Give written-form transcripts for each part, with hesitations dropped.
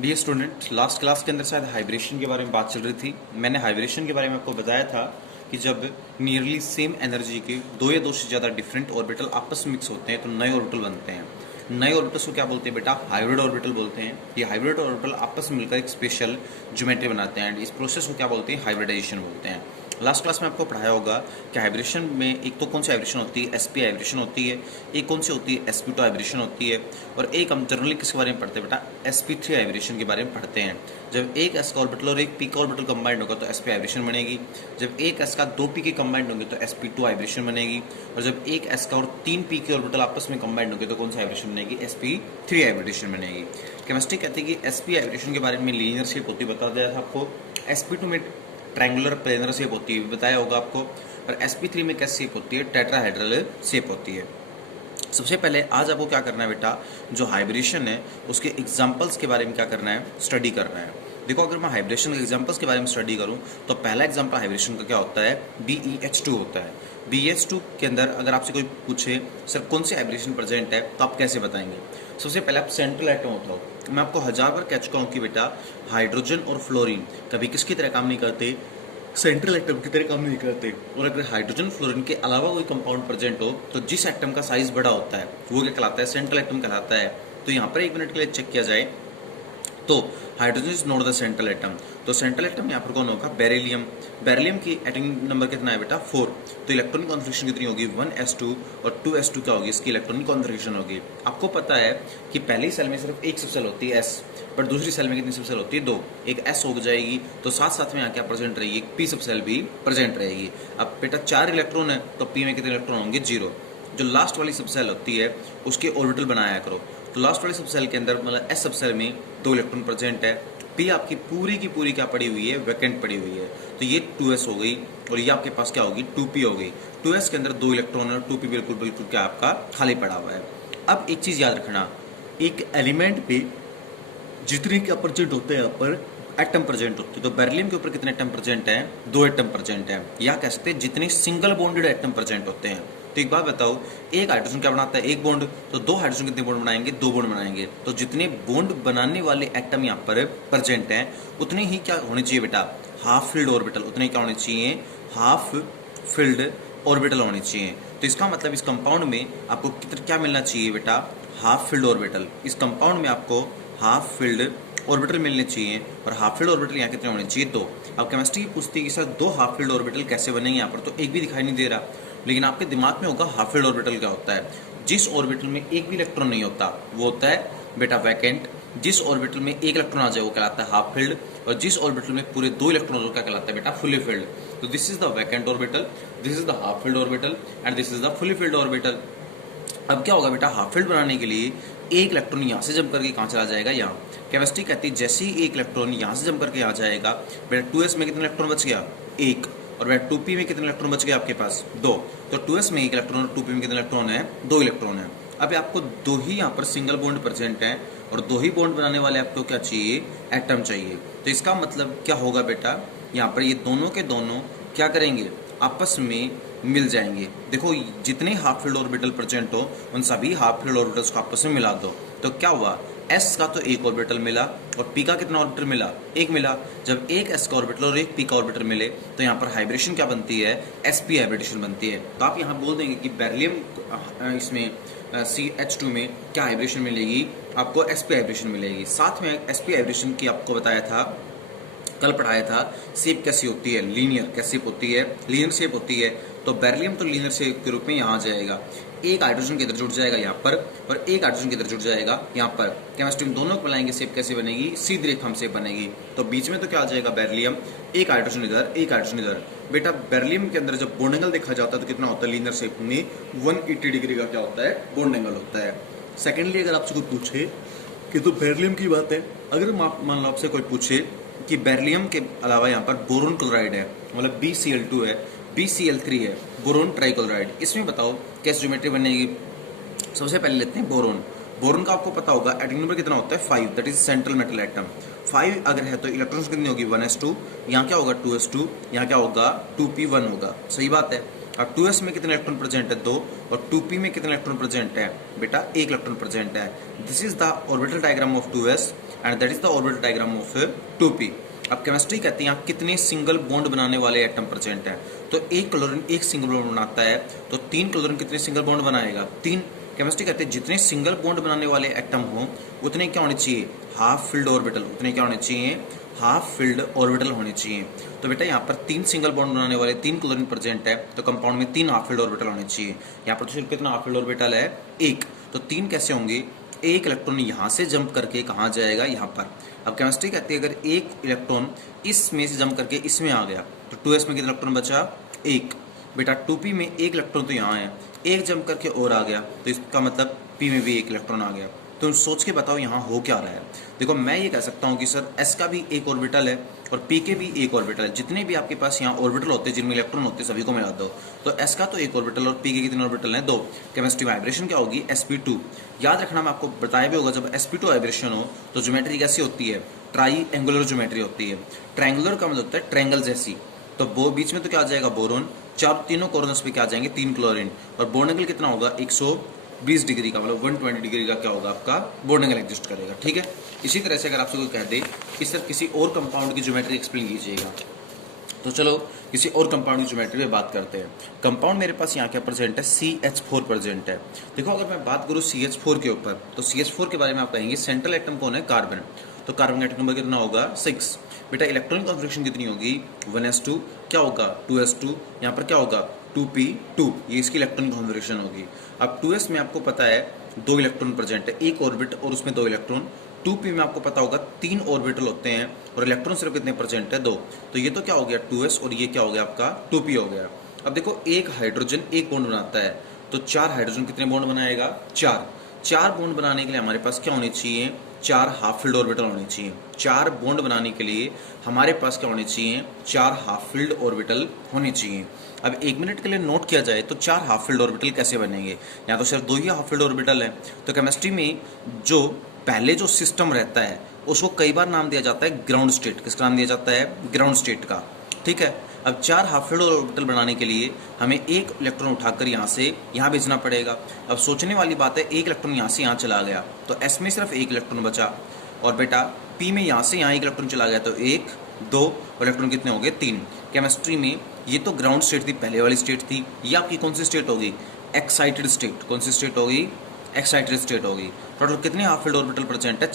Dear student, last class के अंदर शायद हाइब्रेशन के बारे में बात चल रही थी। मैंने हाइब्रेशन के बारे में आपको बताया था कि जब नियरली सेम एनर्जी के दो या दो से ज़्यादा डिफरेंट ऑर्बिटल आपस में मिक्स होते हैं तो नए ऑर्बिटल बनते हैं। नए ऑर्बिटल्स को क्या बोलते हैं बेटा? हाइब्रिड ऑर्बिटल बोलते हैं। ये हाइब्रिड ऑर्बिटल आपस में मिलकर एक स्पेशल ज्योमेट्री बनाते हैं एंड इस प्रोसेस को क्या बोलते हैं? हाइब्रिडाइजेशन बोलते हैं। लास्ट क्लास में आपको पढ़ाया होगा कि हाइब्रेशन में एक तो कौन सी हाइब्रेशन होती है? एसपी हाइब्रेशन होती है। एक कौन सी होती है? sp2 हाइब्रेशन होती है। और एक हम जनरली किसके बारे में पढ़ते हैं बेटा? sp3 हाइब्रेशन के बारे में पढ़ते हैं। जब एक s का ऑर्बिटल और एक p का ऑर्बिटल कंबाइंड होगा तो sp हाइब्रेशन बनेगी। जब एक s का दो p के कंबाइंड होंगे तो sp2 हाइब्रेशन बनेगी। और जब एक s का और तीन p के ऑर्बिटल आपस में कंबाइंड होंगे तो कौन सा हाइब्रेशन बनेगी? sp3 हाइब्रेशन बनेगी। केमिस्ट्री कहती है कि sp हाइब्रेशन के बारे में लीनियर शेप होती है, बता दिया था आपको। sp2 में ट्रायंगुलर प्लेनर शेप होती है, बताया होगा आपको। और sp3 में कैसी शेप होती है? टेट्राहेड्रल शेप होती है। सबसे पहले आज आपको क्या करना है बेटा? जो हाइब्रेशन है उसके एग्जांपल्स के बारे में क्या करना है? स्टडी करना है। देखो, अगर मैं हाइब्रेशन के एग्जांपल्स के बारे में स्टडी करूं तो पहला एग्जांपल हाइब्रेशन का क्या होता है? BeH2 होता है। BeH2 के अंदर अगर आपसे कोई पूछे सर कौन सी हाइब्रेशन प्रेजेंट है तो आप कैसे बताएंगे? सबसे पहले आप सेंट्रल एटम होता हो। मैं आपको 1000 बार कह चुका हूँ कि बेटा हाइड्रोजन और फ्लोरीन कभी किसकी तरह काम नहीं करते? सेंट्रल एटम की तरह काम नहीं करते। और अगर हाइड्रोजन फ्लोरीन के अलावा कोई कंपाउंड प्रेजेंट हो तो जिस एटम का साइज बड़ा होता है वो क्या कहलाता है? सेंट्रल एटम कहलाता है। तो यहाँ पर एक मिनट के लिए चेक किया जाए तो hydrogen is not the central atom. तो सेंट्रल एटम यहाँ पर कौन होगा? बेरिलियम। बेरिलियम की एटॉमिक नंबर कितना है बेटा? 4। तो इलेक्ट्रॉनिक कॉन्फ़िगरेशन कितनी होगी? 1s2 और 2s2 क्या होगी? इसकी इलेक्ट्रॉनिक कॉन्फ़िगरेशन होगी। आपको पता है कि पहली सेल में सिर्फ एक सब सेल होती है s, पर दूसरी सेल में कितनी सब सेल होती है? 2। एक s हो जाएगी तो साथ साथ में यहाँ क्या प्रेजेंट रहेगी? एक p सब सेल भी प्रेजेंट रहेगी। अब बेटा 4 इलेक्ट्रॉन है तो p में कितने इलेक्ट्रॉन होंगे? 0। जो लास्ट वाली सब सेल होती है उसके ऑर्बिटल बनाया करो। तो लास्ट वाली सब सेल के अंदर मतलब एस सब सेल में 2 इलेक्ट्रॉन प्रेजेंट है। पी आपकी पूरी की पूरी क्या पड़ी हुई है? वैकेंट पड़ी हुई है। तो ये 2s हो गई और ये आपके पास क्या होगी? 2p हो गई। 2s के अंदर 2 इलेक्ट्रॉन है और 2p बिल्कुल बिल्कुल क्या आपका खाली पड़ा हुआ है। अब एक चीज याद रखना, एक एलिमेंट पे जितने क्या प्रेजेंट होते हैं यहाँ पर एटम प्रेजेंट होते हैं। तो बेरिलियम के ऊपर कितने एटम प्रेजेंट हैं? 2 एटम प्रेजेंट हैं। या कह सकते हैं जितने सिंगल बॉन्डेड एटम प्रेजेंट होते हैं। तो एक बात बताओ, एक हाइड्रोजन क्या बनाता है? एक बॉन्ड। तो 2 हाइड्रोजन कितने बॉन्ड बनाएंगे? 2 बॉन्ड बनाएंगे। तो जितने बॉन्ड बनाने वाले एटम यहाँ पर प्रेजेंट हैं उतने ही क्या होने चाहिए बेटा? Half filled orbital. उतने क्या होने चाहिए? हाफ फिल्ड ऑर्बिटल होने चाहिए। तो इसका मतलब इस कंपाउंड में आपको कितना क्या मिलना चाहिए बेटा? Half filled orbital. इस कंपाउंड में आपको हाफ फिल्ड ऑर्बिटल मिलने चाहिए। और हाफ फील्ड ऑर्बिटल यहाँ कितने होने चाहिए? 2। अब केमिस्ट्री पूछती है कि सर 2 हाफ फील्ड ऑर्बिटल कैसे बनेंगे? यहाँ पर तो एक भी दिखाई नहीं दे रहा, लेकिन आपके दिमाग में होगा हाफ फील्ड ऑर्बिटल क्या होता है? जिस ऑर्बिटल में एक भी इलेक्ट्रॉन नहीं होता वो होता है बेटा वैकेंट। जिस ऑर्बिटल में एक इलेक्ट्रॉन आ जाए वो कहलाता है हाफ फील्ड। और जिस ऑर्बिटल में पूरे 2 इलेक्ट्रॉन क्या कहलाता है बेटा? Fully filled. तो this is the vacant orbital, this is the half filled orbital and this is the fully filled orbital. अब क्या होगा बेटा? हाफ फील्ड बनाने के लिए एक इलेक्ट्रॉन यहाँ से जंप करके कहाँ चला जाएगा? यहाँ। केमिस्ट्री कहती है जैसे ही एक इलेक्ट्रॉन यहाँ से जंप करके यहाँ जाएगा बेटा 2s में कितने इलेक्ट्रॉन बच गया? 1। और बेटा 2p में कितने इलेक्ट्रॉन बच गए आपके पास? 2। तो 2s में 1 इलेक्ट्रॉन और 2p में कितने इलेक्ट्रॉन है? 2 इलेक्ट्रॉन है। अब आपको 2 ही यहाँ पर सिंगल बॉन्ड प्रेजेंट है और 2 ही बॉन्ड बनाने वाले आपको क्या चाहिए? एटम चाहिए। तो इसका मतलब क्या होगा बेटा? यहाँ पर ये दोनों के दोनों क्या करेंगे? आपस में मिल जाएंगे। देखो, जितने हाफ फील्ड ऑर्बिटल प्रेजेंट हो उन सभी हाफ फील्ड ऑर्बिटल्स को आपस में मिला दो। तो क्या हुआ? s का तो एक ऑर्बिटल मिला और p का कितना ऑर्बिटल मिला? एक मिला। जब एक s का ऑर्बिटल और एक p का ऑर्बिटल मिले तो यहाँ पर हाइब्रेशन क्या बनती है? sp हाइब्रिडेशन बनती है। तो आप यहाँ बोल देंगे कि बेरिलियम इसमें CH2 में क्या हाइब्रेशन मिलेगी? आपको sp हाइब्रेशन मिलेगी। साथ में sp हाइब्रेशन की आपको बताया था, कल पढ़ाया था, शेप कैसी होती है? लीनियर। कैसी शेप होती है? लीनियर शेप होती है। तो बेरिलियम तो लीनियर शेप के रूप में यहाँ आ जाएगा। एक हाइड्रोजन के इधर जुड़ जाएगा यहाँ पर और एक हाइड्रोजन के इधर जुड़ जाएगा यहाँ पर। केमिस्ट्री में दोनों को मिलाएंगे शेप कैसे बनेगी? सीधी रेखा में शेप बनेगी। तो बीच में तो क्या आ जाएगा? बेरिलियम। एक हाइड्रोजन इधर, एक हाइड्रोजन इधर। बेटा बेरिलियम के अंदर जब बॉन्ड एंगल देखा जाता है तो कितना होता है? लीनियर शेप में 180 डिग्री का क्या होता है? बॉन्ड एंगल होता है। सेकेंडली अगर आपसे कोई पूछे कि तो बेरिलियम की बात है, अगर मान लो आपसे कोई पूछे कि बेरिलियम के अलावा यहाँ पर बोरोन क्लोराइड है, मतलब BCl2 है, BCl3 है, बोरोन ट्राइक्लोराइड, इसमें बताओ कैसे ज्योमेट्री बनेगी? सबसे पहले लेते हैं बोरोन। बोरोन का आपको पता होगा एटॉमिक नंबर कितना होता है? 5। That is central metal atom. 5 अगर है तो इलेक्ट्रॉन्स कितनी होगी? 1s2। यहाँ क्या होगा? 2s2। यहाँ क्या होगा? 2p1 होगा। सही बात है। अब 2s में कितने इलेक्ट्रॉन प्रेजेंट है 2, और 2p में कितने इलेक्ट्रॉन प्रेजेंट है बेटा 1 इलेक्ट्रॉन प्रेजेंट है। This is the orbital diagram of 2s and that is the orbital diagram of 2p। अब केमिस्ट्री कहते हैं यहाँ कितने सिंगल बॉन्ड बनाने वाले एटम प्रेजेंट है, तो एक क्लोरीन एक सिंगल बॉन्ड बनाता है, तो 3 क्लोरीन कितने सिंगल बॉन्ड बनाएगा 3। केमिस्ट्री कहते हैं जितने सिंगल बॉन्ड बनाने वाले एटम हो उतने क्या होने चाहिए हाफ फिल्ड ऑर्बिटल, उतने क्या होने चाहिए हाफ फिल्ड ऑर्बिटल होने चाहिए। तो बेटा यहाँ पर 3 सिंगल बॉन्ड बनाने वाले 3 क्लोरीन प्रेजेंट है, तो कंपाउंड में 3 हाफ फिल्ड ऑर्बिटल होने चाहिए। यहाँ पर तो सिर्फ कितना हाफ फिल्ड ऑर्बिटल है 1, तो 3 कैसे होंगे, एक इलेक्ट्रॉन यहाँ से जंप करके कहाँ जाएगा यहाँ पर। अब केमिस्ट्री कहती है अगर एक इलेक्ट्रॉन इसमें से जंप करके इसमें आ गया तो 2s में कितना इलेक्ट्रॉन बचा 1। बेटा 2p में एक इलेक्ट्रॉन तो यहाँ है, एक जंप करके और आ गया तो इसका मतलब p में भी एक इलेक्ट्रॉन आ गया। तुम सोच के बताओ यहाँ हो क्या रहा है। देखो मैं ये कह सकता हूँ कि सर s का भी एक ऑर्बिटल है और p के भी एक ऑर्बिटल है। जितने भी आपके पास यहाँ ऑर्बिटल होते हैं जिनमें इलेक्ट्रॉन होते हैं सभी को मिला दो, तो s का तो एक ऑर्बिटल और p के कितने ऑर्बिटल हैं 2। केमिस्ट्री वाइब्रेशन क्या होगी sp2। याद रखना मैं आपको बताया भी होगा जब sp2 वाइब्रेशन हो तो ज्योमेट्री कैसी होती है ट्राई एंगुलर ज्योमेट्री होती है। ट्रायंगुलर का मतलब होता है ट्रायंगल जैसी, तो वो बीच में तो क्या आ जाएगा बोरोन, चार तीनों कोरोनस पे क्या आ जाएंगे 3 क्लोरीन, और बॉन्ड एंगल कितना होगा 120 डिग्री का, मतलब 120 डिग्री का क्या होगा आपका बॉन्ड एंगल एग्जिस्ट करेगा। ठीक है, इसी तरह से अगर आपसे कोई कह दे कि सर किसी और कंपाउंड की ज्योमेट्री एक्सप्लेन कीजिएगा, तो चलो किसी और कंपाउंड की ज्योमेट्री पे बात करते हैं। कंपाउंड मेरे पास यहाँ क्या प्रेजेंट है CH4 प्रेजेंट है। देखो अगर मैं बात करूँ CH4 के ऊपर, तो CH4 के बारे में आप कहेंगे सेंट्रल एटम कौन है कार्बन, तो कार्बन का एटम नंबर कितना होगा 6। बेटा इलेक्ट्रॉनिक कॉन्फ़िगरेशन कितनी होगी 1s2, क्या होगा 2s2, यहाँ पर क्या होगा 2p2, ये इसकी इलेक्ट्रॉनिक कॉन्फ़िगरेशन होगी। अब 2s में आपको पता है 2 इलेक्ट्रॉन प्रेजेंट है, एक ऑर्बिट और उसमें 2 इलेक्ट्रॉन। 2p में आपको पता होगा 3 ऑर्बिटल होते हैं और इलेक्ट्रॉन सिर्फ कितने प्रेजेंट है 2, तो ये तो क्या हो गया 2s और ये क्या हो गया आपका 2p हो गया। अब देखो एक हाइड्रोजन एक बॉन्ड बनाता है, तो 4 हाइड्रोजन कितने बॉन्ड बनाएगा 4 बॉन्ड बनाने के लिए हमारे पास क्या होने चाहिए 4 हाफ फिल्ड ऑर्बिटल होने चाहिए। 4 बॉन्ड बनाने के लिए हमारे पास क्या होने चाहिए 4 हाफ फिल्ड ऑर्बिटल होने चाहिए। अब 1 मिनट के लिए नोट किया जाए तो 4 हाफ फिल्ड ऑर्बिटल कैसे बनेंगे, यहाँ तो सिर्फ 2 ही हाफ फिल्ड ऑर्बिटल है। तो केमिस्ट्री में जो पहले जो सिस्टम रहता है उसको कई बार नाम दिया जाता है ग्राउंड स्टेट। किसका नाम दिया जाता है ग्राउंड स्टेट का। ठीक है, अब 4 हाफ फिल्ड ऑर्बिटल बनाने के लिए हमें एक इलेक्ट्रॉन उठाकर यहाँ से यहाँ भेजना पड़ेगा। अब सोचने वाली बात है एक इलेक्ट्रॉन यहाँ से यहाँ चला गया तो S में सिर्फ एक इलेक्ट्रॉन बचा, और बेटा P में यहाँ से यहाँ एक इलेक्ट्रॉन चला गया तो 1 2 और इलेक्ट्रॉन कितने हो गए 3। केमिस्ट्री में ये तो ग्राउंड स्टेट थी, पहले वाली स्टेट थी। ये आपकी कौन सी स्टेट होगी एक्साइटेड स्टेट। कौन सी स्टेट होगी एक्साइटेड स्टेट होगी। टोटल कितने हाफ फिल्ड ऑर्बिटल प्रेजेंट है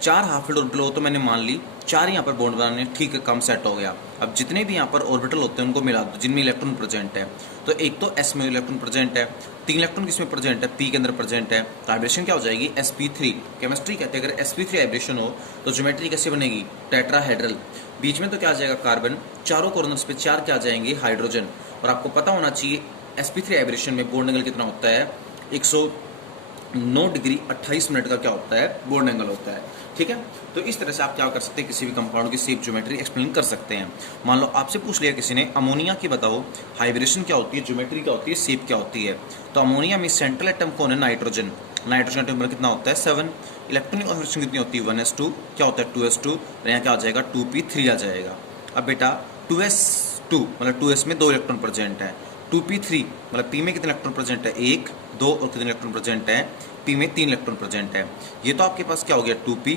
4 हाफ फिल्ड ऑर्बिटल हो तो मैंने मान ली 4 यहाँ पर बॉन्ड बनाने, ठीक है कम सेट हो गया। अब जितने भी यहाँ पर ऑर्बिटल होते हैं उनको मिला दो जिनमें इलेक्ट्रॉन प्रेजेंट है, तो एक तो S में इलेक्ट्रॉन प्रेजेंट है, 3 इलेक्ट्रॉन किसमें प्रेजेंट है P के अंदर प्रेजेंट है, तो वाइब्रेशन क्या हो जाएगी sp3। केमिस्ट्री कहते हैं अगर sp3 वाइब्रेशन हो तो ज्योमेट्री कैसे बनेगी टेट्राहेड्रल। बीच में तो क्या आ जाएगा कार्बन, चारों कॉर्नर्स पे 4 क्या आ जाएंगे हाइड्रोजन। और आपको पता होना चाहिए sp3 वाइब्रेशन में बॉन्ड एंगल कितना होता है 109 डिग्री 28 मिनट का क्या होता है बॉन्ड एंगल होता है। ठीक है, तो इस तरह से आप क्या कर सकते हैं किसी भी कंपाउंड की शेप ज्योमेट्री एक्सप्लेन कर सकते हैं। मान लो आपसे पूछ लिया किसी ने अमोनिया की बताओ हाइब्रेशन क्या होती है, ज्योमेट्री क्या होती है, शेप क्या होती है, तो अमोनिया में सेंट्रल एटम कौन है नाइट्रोजन। नाइट्रोजन एटम नंबर कितना होता है 7। इलेक्ट्रॉनिक कॉन्फ़िगरेशन कितनी होती है 1s2, क्या होता है 2s2, और यहाँ क्या आ जाएगा 2p3 आ जाएगा। अब बेटा 2s2 मतलब 2s में 2 इलेक्ट्रॉन प्रेजेंट है, 2p3 मतलब p में कितने इलेक्ट्रॉन प्रेजेंट है 1 2 और कितने इलेक्ट्रॉन प्रेजेंट है p में 3 इलेक्ट्रॉन प्रेजेंट है। ये तो आपके पास क्या हो गया 2p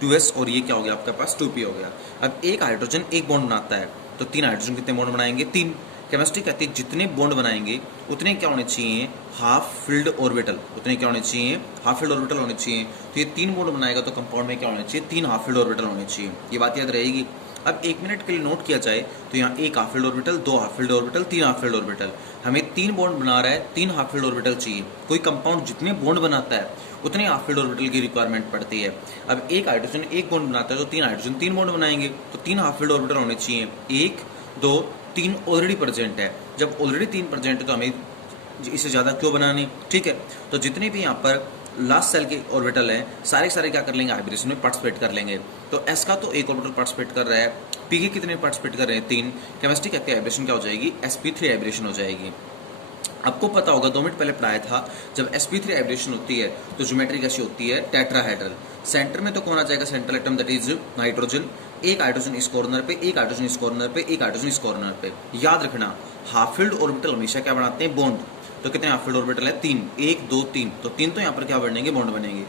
2s और ये क्या हो गया आपके पास 2p हो गया। अब एक हाइड्रोजन एक बॉन्ड बनाता है तो 3 हाइड्रोजन कितने बॉन्ड बनाएंगे 3। केमिस्ट्री कहती है जितने बॉन्ड बनाएंगे उतने क्या होने चाहिए हाफ फिल्ड ऑर्बिटल, उतने क्या होने चाहिए हाफ फिल्ड ऑर्बिटल होने चाहिए। तो ये 3 बॉन्ड बनाएगा तो कंपाउंड में क्या होने चाहिए 3 हाफ फिल्ड ऑर्बिटल होने चाहिए। ये बात याद रहेगी। अब 1 मिनट के लिए नोट किया जाए तो यहाँ 1 half filled orbital 2 half filled orbital 3 half filled orbital. हमें 3 बॉन्ड बना रहा है 3 हाफ फिल्ड ऑर्बिटल चाहिए। कोई कंपाउंड जितने बॉन्ड बनाता है उतने हाफ फिल्ड ऑर्बिटल की रिक्वायरमेंट पड़ती है। अब एक हाइड्रोजन एक बॉन्ड बनाता है तो 3 हाइड्रोजन 3 बॉन्ड बनाएंगे तो 3 हाफ फिल्ड ऑर्बिटल होने चाहिए। 1 2 3 ऑलरेडी प्रेजेंट है, जब ऑलरेडी 3 प्रेजेंट है तो हमें इससे ज़्यादा क्यों बनानी। ठीक है, तो जितने भी यहाँ पर लास्ट सेल के ऑर्बिटल हैं सारे क्या कर लेंगे हाइब्रिडेशन में पार्टिसिपेट कर लेंगे। तो S का तो एक ऑर्बिटल पार्टिसिपेट कर रहा है, P के कितने पार्टिसिपेट कर रहे हैं 3। केमिस्ट्री कहते हैं हाइब्रिडेशन क्या हो जाएगी sp3 हाइब्रिडेशन हो जाएगी। आपको पता होगा 2 मिनट पहले पढ़ाया था, जब sp3 वाइब्रेशन होती है तो ज्योमेट्री कैसी होती है, टेट्राहेड्रल। सेंटर में तो कौन आ जाएगा, central atom, that is nitrogen. एक हाइड्रोजन इस कॉर्नर पे, एक हाइड्रोजन इस कॉर्नर पे, एक हाइड्रोजन इस कॉर्नर पे। याद रखना हाफ फील्ड ऑर्बिटल हमेशा क्या बनाते हैं, बॉन्ड। तो कितने हाफ फील्ड ऑर्बिटल है, 3, 1 2 3, तो 3 तो यहाँ पर क्या बनेंगे, बॉन्ड बनेंगे।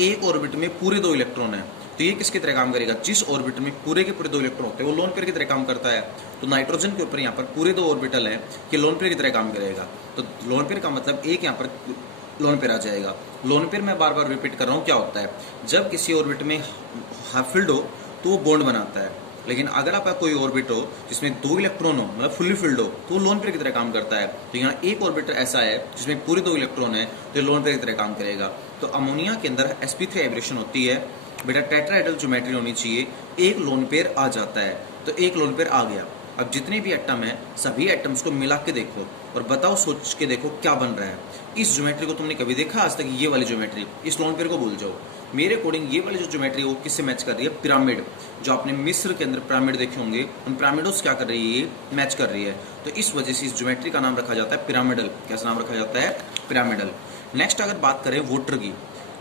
एक ऑर्बिट में पूरे 2 इलेक्ट्रॉन है, तो ये किसकी तरह काम करेगा, जिस ऑर्बिट में पूरे के पूरे 2 इलेक्ट्रॉन होते हैं वो लोन पेयर की तरह काम करता है। तो नाइट्रोजन के ऊपर यहाँ पर पूरे 2 ऑर्बिटल है कि लोन पेयर की तरह काम करेगा। तो लोन पेयर का मतलब एक यहाँ पर लोन पेयर आ जाएगा। लोन पेयर मैं बार बार रिपीट कर रहा हूँ, क्या होता है, जब किसी ऑर्बिट में हाफ फील्ड हो तो वो बॉन्ड बनाता है। लेकिन अगर आपका कोई ऑर्बिट हो जिसमें 2 इलेक्ट्रॉन हो, मतलब फुल्ली फिल्ड हो, तो वो लोन पेयर की तरह काम करता है। तो यहाँ एक ऑर्बिट ऐसा है जिसमें पूरे 2 इलेक्ट्रॉन है, तो ये लोन पेयर की तरह काम करेगा। तो अमोनिया के अंदर sp3 वाइब्रेशन होती है बेटा, टेट्राहेड्रल ज्योमेट्री होनी चाहिए, एक लोन पेयर आ जाता है, तो एक लोन पेयर आ गया। अब जितने भी एटम है सभी एटम्स को मिला के देखो और बताओ, सोच के देखो क्या बन रहा है। इस ज्योमेट्री को तुमने कभी देखा आज तक, ये वाली ज्योमेट्री, इस लोन पेयर को भूल जाओ। मेरे अकॉर्डिंग ये वाली जो ज्योमेट्री है वो किससे मैच कर रही है, पिरामिड। जो आपने मिस्र के अंदर पिरामिड देखे होंगे, उन पिरामिडों से क्या कर रही है, ये मैच कर रही है। तो इस वजह से इस ज्योमेट्री का नाम रखा जाता है पिरामिडल। कैसा नाम रखा जाता है, पिरामिडल। नेक्स्ट अगर बात करें वाटर की,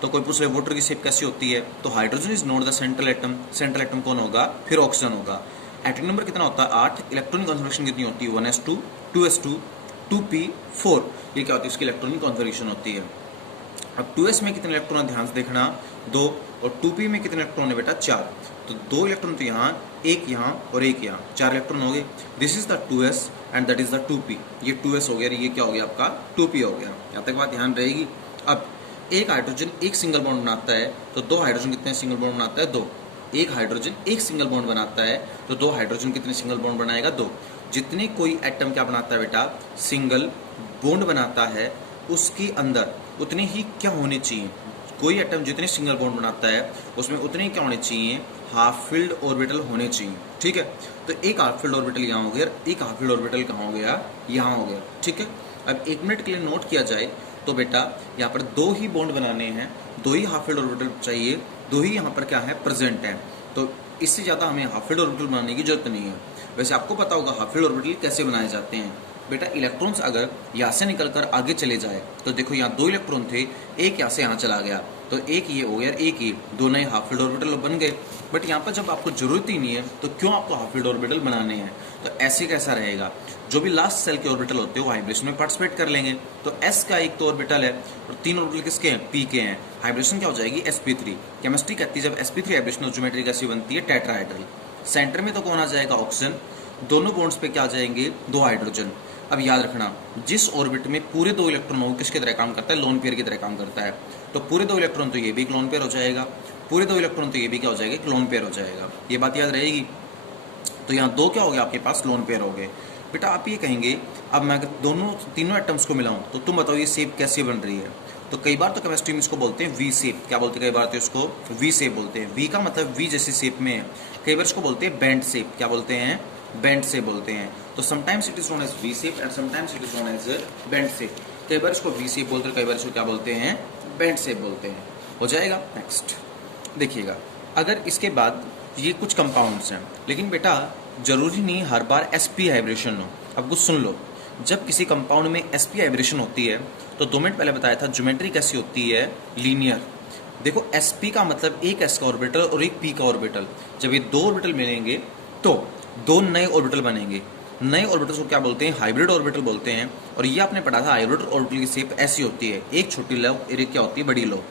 तो कोई पूछ रहे वाटर की शेप कैसी होती है, तो hydrogen is not the central atom. Central atom कौन होगा, फिर ऑक्सीजन होगा। एटॉमिक नंबर कितना होता है, 8। इलेक्ट्रॉनिक कॉन्फिगरेशन कितनी होती है, 1s2, 2s2, 2p4। ये क्या होती है, इसकी इलेक्ट्रॉनिक कॉन्फिगरेशन होती है। अब 2s में कितने इलेक्ट्रॉन, ध्यान से देखना, 2, और 2p में कितने इलेक्ट्रॉन है बेटा, 4। तो 2 इलेक्ट्रॉन तो यहाँ, एक यहाँ और एक यहाँ, 4 इलेक्ट्रॉन हो गए। This is the 2s and that is the 2p। ये 2s हो गया, ये क्या हो गया आपका 2p हो गया। यहाँ तक बात ध्यान रहेगी। अब एक हाइड्रोजन एक सिंगल बॉन्ड बनाता है, तो 2 हाइड्रोजन कितने सिंगल बॉन्ड बनाता है, 2। एक हाइड्रोजन एक सिंगल बॉन्ड बनाता है, तो 2 हाइड्रोजन कितने सिंगल बॉन्ड बनाएगा, 2। जितने कोई एटम क्या बनाता है बेटा, सिंगल बॉन्ड बनाता है, उसके अंदर उतने ही क्या होने चाहिए, कोई एटम जितने सिंगल बॉन्ड बनाता है उसमें उतने ही क्या होने चाहिए, हाफ फील्ड ऑर्बिटल होने चाहिए। ठीक है, तो एक हाफ फील्ड ऑर्बिटल यहाँ हो गया, एक हाफ फील्ड ऑर्बिटल कहाँ हो गया, यहाँ हो गया। ठीक है, अब 1 मिनट के लिए नोट किया जाए तो बेटा यहाँ पर 2 ही बॉन्ड बनाने हैं, 2 ही हाफ फील्ड ऑर्बिटल चाहिए, 2 ही यहाँ पर क्या है, प्रेजेंट है। तो इससे ज़्यादा हमें हाफ फील्ड ऑर्बिटल बनाने की जरूरत नहीं है। वैसे आपको पता होगा हाफ फील्ड ऑर्बिटल कैसे बनाए जाते हैं बेटा। इलेक्ट्रॉन्स अगर यहाँ से निकलकर आगे चले जाए, तो देखो यहाँ 2 इलेक्ट्रॉन थे, एक यहाँ से यहाँ चला गया, तो एक ये हो गया, एक ये, 2 नए हाफ फील्ड ऑर्बिटल बन गए। बट यहाँ पर जब आपको जरूरत ही नहीं है तो क्यों आपको हाफ फील्ड ऑर्बिटल बनाने हैं। तो ऐसे कैसा रहेगा, जो भी लास्ट सेल के ऑर्बिटल होते हैं वो हाइब्रेशन में पार्टिसिपेट कर लेंगे। तो s का एक तो ऑर्बिटल है और 3 ऑर्बिटल किसके हैं, p के हैं। हाइब्रेशन क्या हो जाएगी, sp3। केमिस्ट्री कहती है जब sp3 हाइब्रेशन ज्योमेट्री कैसी बनती है, टेट्राहेड्रल। सेंटर में तो कौन आ जाएगा, ऑक्सीजन। दोनों बॉन्ड्स पे क्या आ जाएंगे, 2 हाइड्रोजन। अब याद रखना, जिस ऑर्बिट में पूरे 2 इलेक्ट्रॉन हो, किसकी तरह काम करता है, लोन पेयर की तरह काम करता है। तो पूरे 2 इलेक्ट्रॉन तो ये भी एक लोन पेयर हो जाएगा, पूरे 2 इलेक्ट्रॉन तो ये भी क्या हो जाएगा, एक लोन पेयर हो जाएगा। ये बात याद रहेगी। तो यहाँ 2 क्या हो गया आपके पास, लोन पेयर हो गए। बेटा आप ये कहेंगे, अब मैं तीनों एटम्स को मिलाऊं तो तुम बताओ ये शेप कैसे बन रही है। तो कई बार तो केमिस्ट्री में इसको बोलते हैं वी शेप। क्या बोलते हैं, कई बार तो इसको वी शेप बोलते हैं। वी का मतलब वी जैसी शेप में है। कई बार इसको बोलते हैं बेंड शेप। क्या बोलते हैं, बेंड शेप बोलते हैं। तो sometimes it is known as V shape and sometimes it is known as bend shape. कई बार इसको वी शेप बोलते हैं, कई बार इसको क्या बोलते हैं, बेंड शेप बोलते हैं। हो जाएगा। नेक्स्ट देखिएगा, अगर इसके बाद ये कुछ कंपाउंड्स हैं, लेकिन बेटा जरूरी नहीं हर बार sp हाइब्रेशन हो। अब कुछ सुन लो, जब किसी कंपाउंड में sp हाइब्रेशन होती है तो 2 मिनट पहले बताया था ज्योमेट्री कैसी होती है, लीनियर। देखो sp का मतलब एक s का ऑर्बिटल और एक p का ऑर्बिटल। जब ये 2 ऑर्बिटल मिलेंगे तो 2 नए ऑर्बिटल बनेंगे। नए ऑर्बिटल को क्या बोलते हैं, हाइब्रिड ऑर्बिटल बोलते हैं। और ये आपने पढ़ा था हाइब्रिड ऑर्बिटल की शेप ऐसी होती है, एक छोटी लो और एक क्या होती है, बड़ी लो।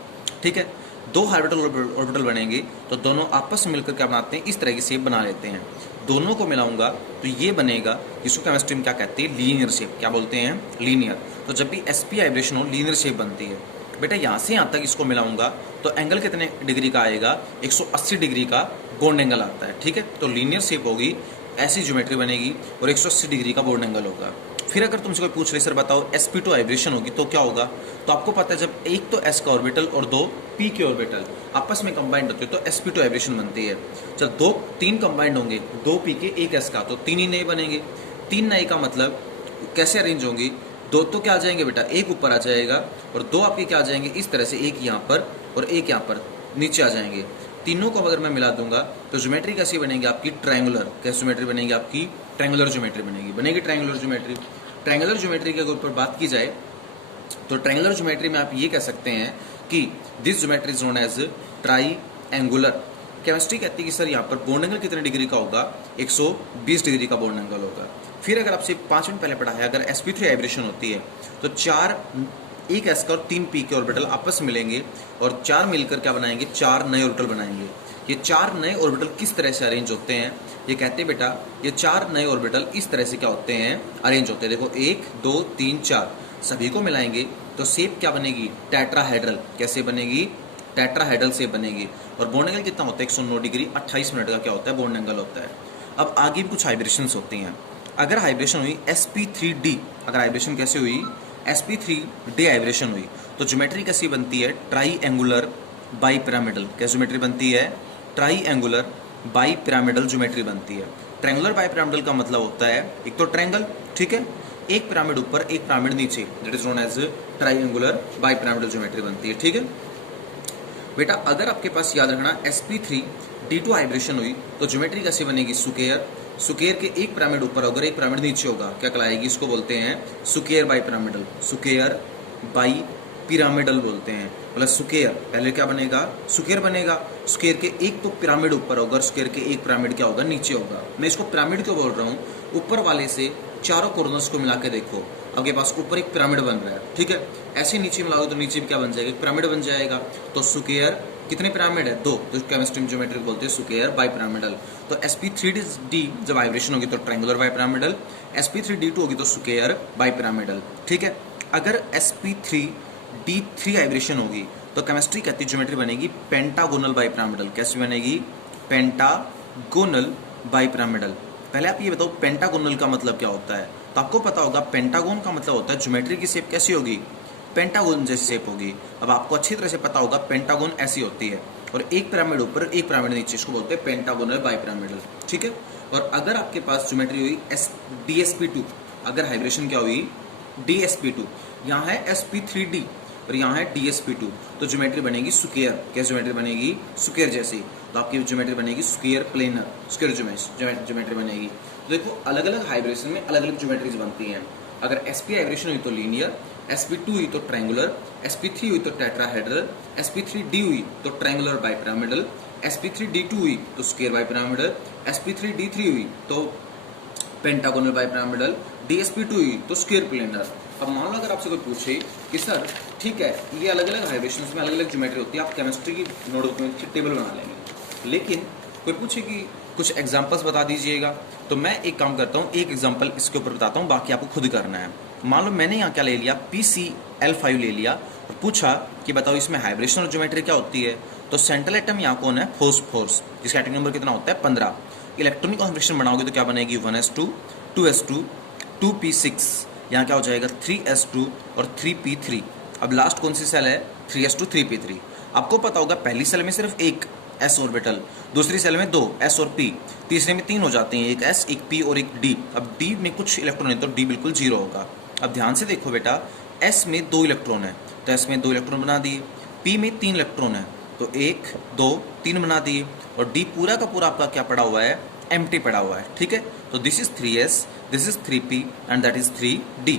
ठीक है, 2 हाइब्रिड ऑर्बिटल बनेंगे तो दोनों आपस में मिलकर क्या बनाते हैं, इस तरह की शेप बना लेते हैं। दोनों को मिलाऊंगा तो ये बनेगा, इसको केमिस्ट्री में क्या कहते हैं, लीनियर शेप। क्या बोलते हैं, लीनियर। तो जब भी sp वाइब्रेशन हो लीनियर शेप बनती है। बेटा यहाँ से यहाँ तक इसको मिलाऊंगा तो एंगल कितने डिग्री का आएगा, 180 डिग्री का बॉन्ड एंगल आता है। ठीक है, तो लीनियर शेप होगी, ऐसी ज्योमेट्री बनेगी और 180 डिग्री का बॉन्ड एंगल होगा। फिर अगर तुमसे कोई पूछ रहे सर बताओ sp2 वाइब्रेशन होगी तो क्या होगा, तो आपको पता है जब एक तो s का ऑर्बिटल और 2 p के ऑर्बिटल आपस में कंबाइंड होते हैं तो sp2 वाइब्रेशन बनती है। जब 3 कंबाइंड होंगे, 2 p के 1 s का, तो 3 ही नए बनेंगे। 3 नए का मतलब कैसे अरेंज होंगी, 2 तो क्या आ जाएंगे बेटा, एक ऊपर आ जाएगा और 2 आपके क्या आ जाएंगे, इस तरह से, एक यहाँ पर और एक यहाँ पर नीचे आ जाएंगे। तीनों को अगर मैं मिला दूंगा तो ज्योमेट्री कैसी बनेगी आपकी, ट्रायंगुलर। कैसी ज्योमेट्री बनेगी आपकी, ट्रायंगुलर ज्योमेट्री बनेगी। Triangular geometry. ट्रायंगुलर ज्योमेट्री के ऊपर बात की जाए तो ट्रायंगुलर ज्योमेट्री में आप ये कह सकते हैं कि this geometry is known as triangular. Chemistry कहती है कि सर यहाँ पर बॉन्ड एंगल कितने डिग्री का होगा, 120 डिग्री का बॉन्ड एंगल होगा। फिर अगर आपसे 5 मिनट पहले पढ़ा है, अगर sp3 वाइब्रेशन होती है तो एक s का और 3 p के ऑर्बिटल आपस में मिलेंगे और 4 मिलकर क्या बनाएंगे, 4 नए ऑर्बिटल बनाएंगे। ये 4 नए ऑर्बिटल किस तरह से अरेंज होते हैं, ये कहते हैं बेटा ये 4 नए ऑर्बिटल इस तरह से क्या होते हैं, अरेंज होते हैं। देखो 1 2 3 4 सभी को मिलाएंगे तो शेप क्या बनेगी, टेट्राहेड्रल। कैसे बनेगी, टेट्राहेड्रल शेप बनेगी। और बॉन्ड एंगल कितना होता है, 109 डिग्री 28 मिनट का क्या होता है, बॉन्ड एंगल होता है। अब आगे भी कुछ हाइब्रेशंस होती हैं। अगर हाइब्रेशन हुई sp3d, अगर हाइब्रेशन कैसे हुई, sp3d हाइब्रेशन हुई तो ज्योमेट्री कैसी बनती है, ट्राईएंगुलर बाईपिरामिडल। कैसी ज्योमेट्री बनती है, ट्राईएंगुलर बाईपिरामिडल ज्योमेट्री बनती है। ट्रायंगुलर बाईपिरामिडल का मतलब होता है एक तो ट्रायंगल, ठीक है, एक पिरामिड ऊपर एक पिरामिड नीचे, that is known as triangular bipyramidal geometry बनती है, ठीक है बेटा। अगर आपके पास याद रखना sp3d2 हाइब्रेशन हुई तो ज्योमेट्री कैसी बनेगी, सुकेयर के एक पिरामिड ऊपर अगर एक पिरामिड नीचे होगा क्या कहलाएगी, इसको बोलते हैं सुकेयर बाईपिरामिडल। सुकेयर बाईपिरामिडल बोलते हैं। प्लस सुकेयर पहले क्या बनेगा, सुकेयर बनेगा। सुकेयर के एक तो पिरामिड ऊपर होगा, सुकेयर के एक पिरामिड क्या होगा, नीचे होगा। मैं इसको पिरामिड क्यों बोल रहा हूँ, ऊपर वाले से चारों कॉर्नर्स को मिला के देखो, आपके पास ऊपर एक पिरामिड बन रहा है, ठीक है। ऐसे नीचे मिलाओगे तो नीचे भी क्या बन जाएगा, एक पिरामिड बन जाएगा। तो सुकेयर कितने पिरामिड है, 2, तो केमिस्ट्री में ज्योमेट्री बोलते हैं सुकेयर बाईपिरामिडल। तो sp3d जब वाइब्रेशन होगी तो ट्रायंगुलर बाईपिरामिडल, sp3d2 होगी तो सुकेयर बाईपिरामिडल, ठीक है। अगर sp3d3 वाइब्रेशन होगी तो केमिस्ट्री कहती है ज्योमेट्री बनेगी पेंटागोनल बाईपिरामिडल। कैसी बनेगी, पेंटागोनल बाईपिरामिडल। पहले आप ये बताओ पेंटागोनल का मतलब क्या होता है, तो आपको पता होगा पेंटागोन का मतलब होता है ज्योमेट्री की शेप कैसी होगी, पेंटागोन जैसी शेप होगी। अब आपको अच्छी तरह से पता होगा पेंटागोन ऐसी होती है और एक पिरामिड ऊपर एक पिरामिड नीचे, इसको बोलते हैं पेंटागोनल बाईपिरामिडल, ठीक है। और अगर आपके पास ज्योमेट्री हुई dsp2, अगर हाइब्रेशन क्या हुई, dsp2, यहाँ है sp3d और यहाँ है dsp2, तो ज्योमेट्री बनेगी सुकेयर। क्या ज्योमेट्री बनेगी, सुकेयर जैसी। तो आपकी ज्योमेट्री बनेगी सुकेयर प्लेनर, सुकेयर ज्योमेट्री बनेगी। तो देखो अलग अलग हाइब्रेशन में अलग अलग ज्योमेट्रीज बनती हैं। अगर sp हाइब्रेशन हुई तो लीनियर, sp2 हुई तो ट्रायंगुलर, sp3 हुई तो टेट्राहेड्रल, sp3d हुई तो ट्रायंगुलर बाईपिरामिडल, sp3d2 हुई तो स्क्वायर बाईपिरामिडल, sp3d3 हुई तो पेंटागोनल बाईपिरामिडल, dsp2 हुई तो स्क्वायर प्लेनर। अब मान लो अगर आपसे कोई पूछे कि सर ठीक है ये अलग अलग हाइब्रेशंस में अलग अलग ज्योमेट्री होती है, आप केमिस्ट्री की नोटबुक में टेबल बना लेंगे, लेकिन कोई पूछे कि कुछ एग्जांपल्स बता दीजिएगा, तो मैं एक काम करता हूँ, एक एग्जांपल इसके ऊपर बताता हूँ, बाकी आपको खुद करना है। मान लो मैंने यहाँ क्या ले लिया, PCl5 ले लिया और पूछा कि बताओ इसमें हाइब्रेशन और ज्योमेट्री क्या होती है। तो सेंट्रल एटम यहाँ कौन है, फोर्स, जिसका एटॉमिक नंबर कितना होता है, 15। इलेक्ट्रॉनिक कॉन्फिगरेशन बनाओगे तो क्या बनेगी, 1s2, 2s2, 2p6, यहाँ क्या हो जाएगा 3s2 और 3p3। अब लास्ट कौन सी सेल है, 3s2 3p3। आपको पता होगा पहली सेल में सिर्फ एक s ऑर्बिटल, दूसरी सेल में 2 s और p, तीसरे में 3 हो जाते हैं, एक s एक p और एक d। अब d में कुछ इलेक्ट्रॉन है तो d बिल्कुल 0 होगा। अब ध्यान से देखो बेटा, s में 2 इलेक्ट्रॉन है तो s में 2 इलेक्ट्रॉन बना दिए, p में 3 इलेक्ट्रॉन है तो 1 2 3 बना दिए, और d पूरा का पूरा आपका क्या पड़ा हुआ है, एम्प्टी पड़ा हुआ है, ठीक है। तो this is 3s, this is 3p and that is 3d।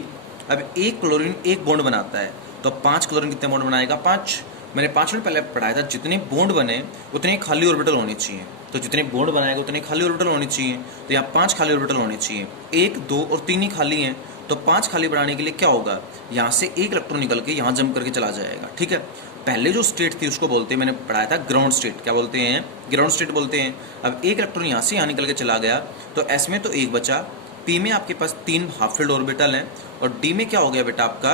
अब एक क्लोरीन एक बॉन्ड बनाता है तो 5 क्लोरीन कितने बॉन्ड बनाएगा, 5। मैंने 5 मिनट पहले पढ़ाया था जितने बॉन्ड बने उतने खाली ऑर्बिटल होने चाहिए, तो जितने बॉन्ड बनाएगा उतने खाली ऑर्बिटल होने चाहिए। तो यहाँ 5 खाली ऑर्बिटल होने चाहिए, 1 2 और 3 ही खाली हैं। तो 5 खाली बनाने के लिए क्या होगा, यहाँ से एक इलेक्ट्रॉन निकल के यहाँ जंप करके चला जाएगा, ठीक है। पहले जो स्टेट थी उसको बोलते हैं, मैंने पढ़ाया था ग्राउंड स्टेट, क्या बोलते हैं, ग्राउंड स्टेट बोलते हैं। अब एक इलेक्ट्रॉन यहाँ से यहाँ निकल के चला गया तो एस में तो 1 बचा, पी में आपके पास 3 हाफ फील्ड ऑर्बिटल हैं, और डी में क्या हो गया बेटा आपका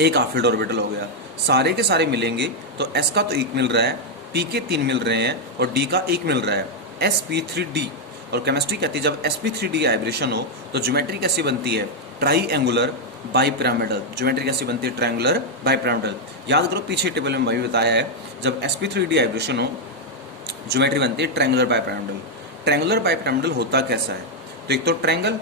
1 हाफ फील्ड ऑर्बिटल हो गया। सारे के सारे मिलेंगे तो एस का तो 1 मिल रहा है, पी के 3 मिल रहे हैं और डी का 1 मिल रहा है, sp3d। और केमिस्ट्री कहती है जब sp3d वाइब्रेशन हो तो ज्योमेट्री कैसी बनती है, ट्राईएंगुलर बाईपिरामिडल। ज्योमेट्री कैसी बनती है, ट्रायंगुलर बाईपिरामिडल। याद करो पीछे टेबल में वही बताया है, जब sp3d वाइब्रेशन हो ज्योमेट्री बनती है ट्रायंगुलर बाईपिरामिडल। ट्रायंगुलर बाईपिरामिडल होता कैसा है, तो एक तो ट्रायंगल,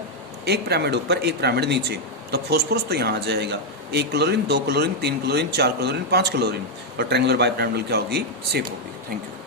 एक पिरामिड ऊपर एक पिरामिड नीचे, तो फॉस्फोरस तो यहाँ आ जाएगा, 1 chlorine 2 chlorine 3 chlorine 4 chlorine 5 chlorine, और ट्रायंगुलर बाईपिरामिडल क्या होगी, शेप होगी। Thank you.